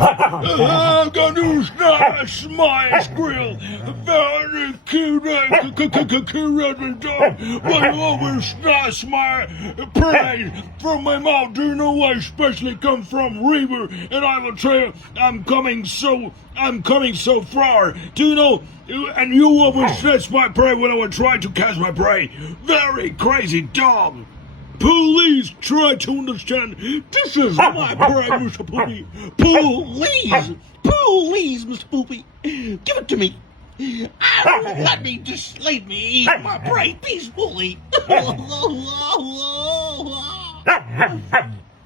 I'm gonna smash my squirrel. Very cute, cute dog. But you always snatch my prey from my mouth. Do you know I especially come from river? And I will tell you, I'm coming so far. Do you know? And you always snatch my prey when I would try to catch my prey. Very crazy dog. Please try to understand. This is my prey, Mr. Poopy. Please, Mr. Poopy. Give it to me. Let me eat my prey peacefully.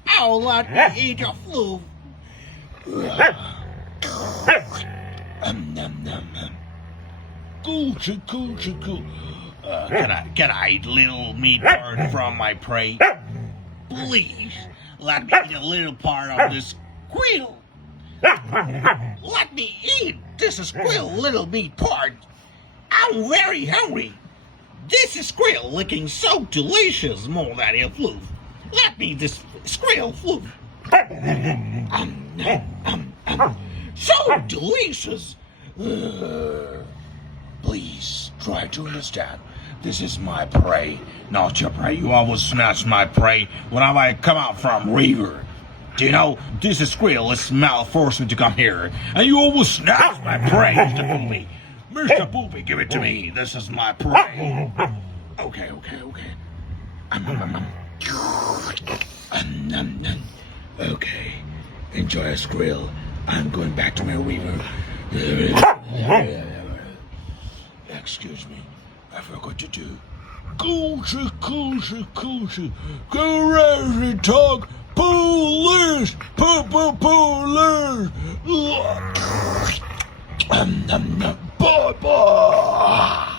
I'll let me eat your floof. Coochie. Can I eat little meat part from my prey? Please, let me eat a little part of this squirrel. Let me eat this squirrel little meat part. I'm very hungry. This squirrel looking so delicious more than a floof. Let me eat this squirrel floof. So delicious. Please try to understand. This is my prey, not your prey. You always snatch my prey whenever I come out from river. Do you know, this squirrel smell forced me to come here, and you always snatch my prey, Mr. Poopy. Mr. Poopy, give it to me. This is my prey. Okay. Okay, enjoy a squirrel. I'm going back to my river. Excuse me, I forgot to do. Coochie. Crazy dog. Police. Police. Bye.